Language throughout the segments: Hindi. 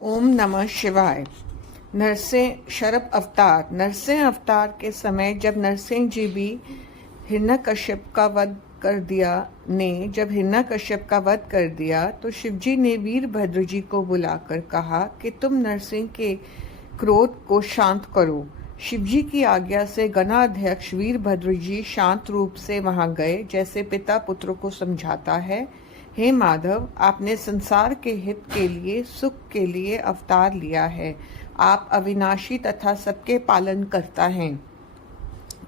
ओम नमः शिवाय। नरसिंह शरभ अवतार। नरसिंह अवतार के समय जब नरसिंह जी भी हिरण्यकश्यप का वध कर दिया जब हिरण्यकश्यप का वध कर दिया तो शिवजी ने वीरभद्र जी को बुलाकर कहा कि तुम नरसिंह के क्रोध को शांत करो। शिवजी की आज्ञा से गणाध्यक्ष वीरभद्र जी शांत रूप से वहां गए, जैसे पिता पुत्र को समझाता है। हे माधव, आपने संसार के हित के लिए, सुख के लिए अवतार लिया है। आप अविनाशी तथा सबके पालन करता हैं।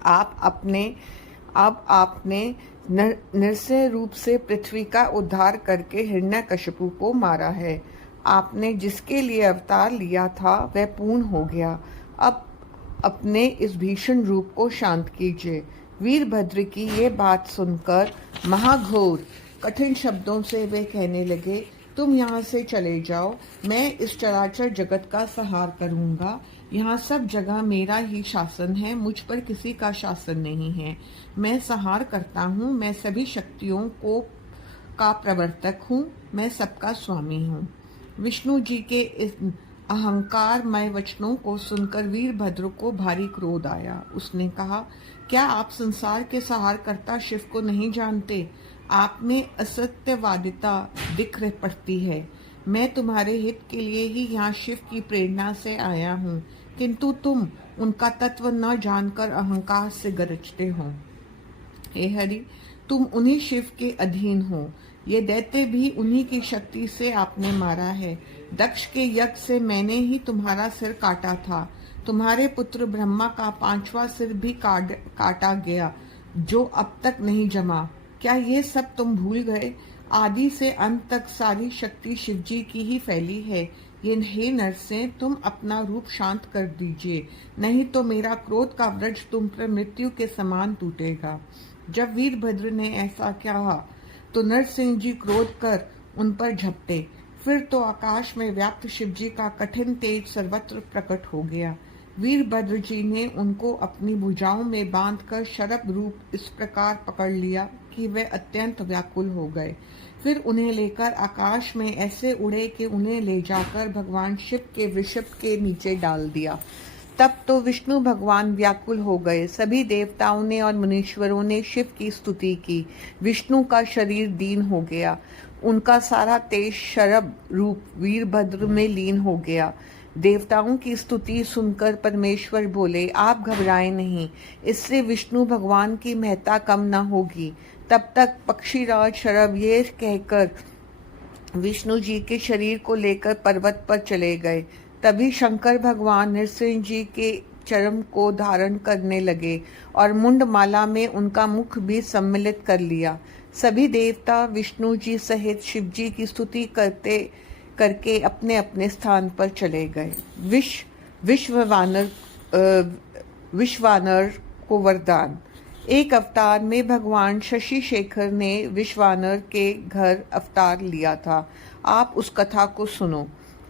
अब आपने नरसिंह रूप से पृथ्वी का उद्धार करके हिरण्यकशिपु को मारा है। आपने जिसके लिए अवतार लिया था वह पूर्ण हो गया। अब अपने इस भीषण रूप को शांत कीजिए। वीरभद्र की ये बात सुनकर महाघोर कठिन शब्दों से वे कहने लगे, तुम यहाँ से चले जाओ। मैं इस चराचर जगत का संहार करूंगा। यहाँ सब जगह मेरा ही शासन है, मुझ पर किसी का शासन नहीं है। मैं संहार करता हूँ। मैं सभी शक्तियों का प्रवर्तक हूँ। मैं सबका स्वामी हूँ। विष्णु जी के इस अहंकारमय वचनों को सुनकर वीरभद्र को भारी क्रोध आया। उसने कहा, क्या आप संसार के संहारकर्ता शिव को नहीं जानते? आप में असत्यवादिता दिख पड़ती है। मैं तुम्हारे हित के लिए ही यहाँ शिव की प्रेरणा से आया हूँ, किंतु तुम उनका तत्व न जानकर अहंकार से गरजते हो। हे हरि, तुम उन्हीं शिव के अधीन हो। ये दैत्य भी उन्हीं की शक्ति से आपने मारा है। दक्ष के यज्ञ से मैंने ही तुम्हारा सिर काटा था। तुम्हारे पुत्र ब्रह्मा का 5वां सिर भी काटा गया, जो अब तक नहीं जमा। क्या ये सब तुम भूल गए? आदि से अंत तक सारी शक्ति शिवजी की ही फैली है। ये हे नरसिंह, तुम अपना रूप शांत कर दीजिए, नहीं तो मेरा क्रोध का वृक्ष तुम पर मृत्यु के समान टूटेगा। जब वीरभद्र ने ऐसा कहा तो नरसिंह जी क्रोध कर उन पर झपटे। फिर तो आकाश में व्याप्त शिवजी का कठिन तेज सर्वत्र प्रकट हो गया। वीरभद्र जी ने उनको अपनी भुजाओं में बांधकर शरभ रूप इस प्रकार पकड़ लिया कि वे अत्यंत व्याकुल हो गए। फिर उन्हें लेकर आकाश में ऐसे उड़े कि उन्हें ले जाकर भगवान शिव के वृषभ के नीचे डाल दिया। तब तो विष्णु भगवान व्याकुल हो गए। सभी देवताओं ने और मुनीश्वरों ने शिव की स्तुति की। विष्णु का शरीर दीन हो गया। उनका सारा तेज शरभ रूप वीरभद्र में लीन हो गया। देवताओं की स्तुति सुनकर परमेश्वर बोले, आप घबराएं नहीं, इससे विष्णु भगवान की महत्ता कम न होगी। तब तक पक्षीराज शरभ ये कहकर विष्णु जी के शरीर को लेकर पर्वत पर चले गए। तभी शंकर भगवान नरसिंह जी के चरम को धारण करने लगे और मुंडमाला में उनका मुख भी सम्मिलित कर लिया। सभी देवता विष्णु जी सहित शिव जी की स्तुति करके अपने अपने स्थान पर चले गए। विश्वानर को वरदान। एक अवतार में भगवान शशि शेखर ने विश्वानर के घर अवतार लिया था। आप उस कथा को सुनो।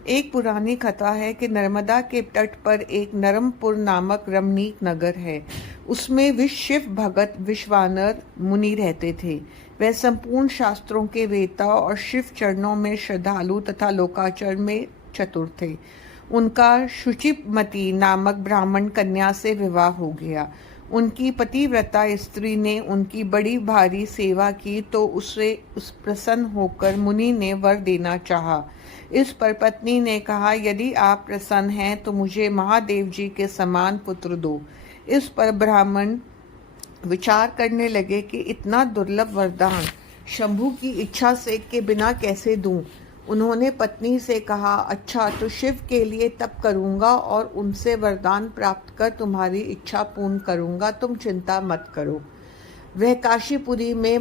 एक पुरानी कथा है कि नर्मदा के तट पर एक नरमपुर नामक रमणीक नगर है। उसमें शिव भगत विश्वानर मुनि रहते थे। वह संपूर्ण शास्त्रों के वेता और शिव चरणों में श्रद्धालु तथा लोकाचरण में चतुर थे। उनका शुचिमती नामक ब्राह्मण कन्या से विवाह हो गया। उनकी पतिव्रता स्त्री ने उनकी बड़ी भारी सेवा की तो उससे प्रसन्न होकर मुनि ने वर देना चाहा। इस पर पत्नी ने कहा, यदि आप प्रसन्न हैं तो मुझे महादेव जी के समान पुत्र दो। इस पर ब्राह्मण विचार करने लगे कि इतना दुर्लभ वरदान शंभु की इच्छा से के बिना कैसे दूं। उन्होंने पत्नी से कहा, अच्छा तो शिव के लिए तप करूंगा और उनसे वरदान प्राप्त कर तुम्हारी इच्छा पूर्ण करूंगा, तुम चिंता मत करो। वह काशीपुरी में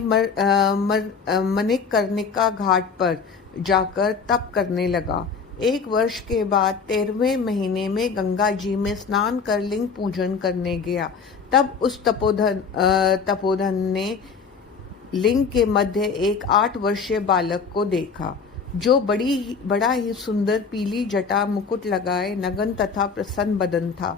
मणिकर्णिका घाट पर जाकर तप करने लगा। 1 वर्ष के बाद 13वें महीने में गंगा जी में स्नान कर लिंग पूजन करने गया। तब उस तपोधन ने लिंग के मध्य एक 8 वर्षीय बालक को देखा, जो बड़ा ही सुंदर पीली जटा मुकुट लगाए नगन तथा प्रसन्न बदन था।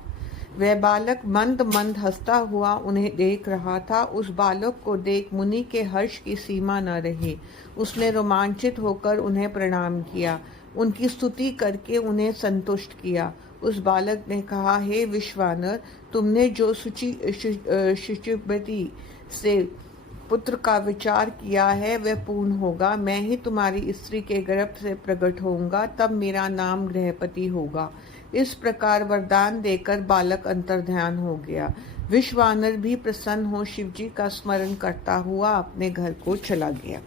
वह बालक मंद मंद हंसता हुआ उन्हें देख रहा था। उस बालक को देख मुनि के हर्ष की सीमा न रही। उसने रोमांचित होकर उन्हें प्रणाम किया। उनकी स्तुति करके उन्हें संतुष्ट किया। उस बालक ने कहा, हे विश्वानर, तुमने जो शुचिवती से पुत्र का विचार किया है वह पूर्ण होगा। मैं ही तुम्हारी स्त्री के गर्भ से प्रकट होऊंगा, तब मेरा नाम गृहपति होगा। इस प्रकार वरदान देकर बालक अंतर्ध्यान हो गया। विश्वानर भी प्रसन्न हो शिवजी का स्मरण करता हुआ अपने घर को चला गया।